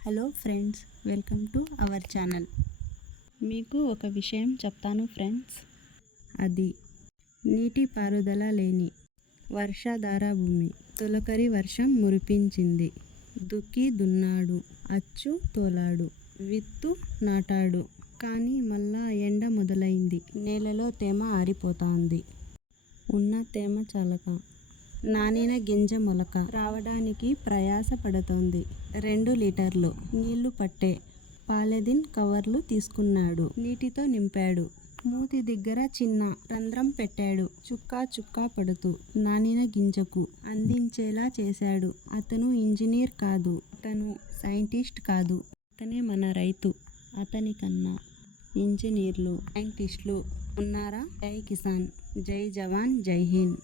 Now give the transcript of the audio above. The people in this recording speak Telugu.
Hello friends, welcome to our channel. మీకు ఒక విషయం చెప్తాను ఫ్రెండ్స్. అది నీటిపారుదల లేని వర్షాధార భూమి. తొలకరి వర్షం మురిపించింది, దుక్కి దున్నాడు, అచ్చు తోలాడు, విత్తు నాటాడు. కానీ మళ్ళా ఎండ మొదలైంది. నేలలో తేమ ఆరిపోతాంది. ఉన్న తేమ చాలక నానిన గింజ మొలక రావడానికి ప్రయాస పడుతోంది. 2 లీటర్లు నీళ్లు పట్టే పాలిథిన్ కవర్లు తీసుకున్నాడు. నీటితో నింపాడు. మూతి దగ్గర చిన్న రంధ్రం పెట్టాడు. చుక్క చుక్క పడుతూ నానిన గింజకు అందించేలా చేశాడు. అతను ఇంజనీర్ కాదు, అతను సైంటిస్ట్ కాదు, అతనే మన రైతు. అతని కన్నా ఇంజనీర్లు, సైంటిస్టులు ఉన్నారా? జై కిసాన్, జై జవాన్, జై హింద్.